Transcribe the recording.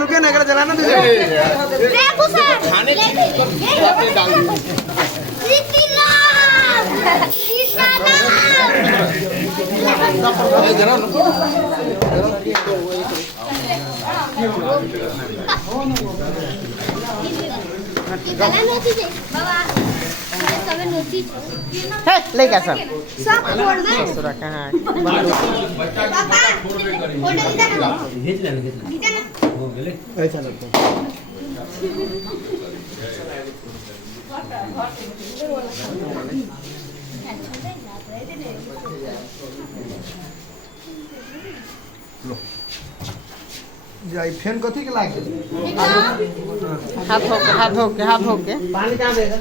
रुके ना जलाना दीजिए खाने लेगा सर ऐसा लगता जाई फैन कथी के लागे हाथ होके पानी कहाँ देगा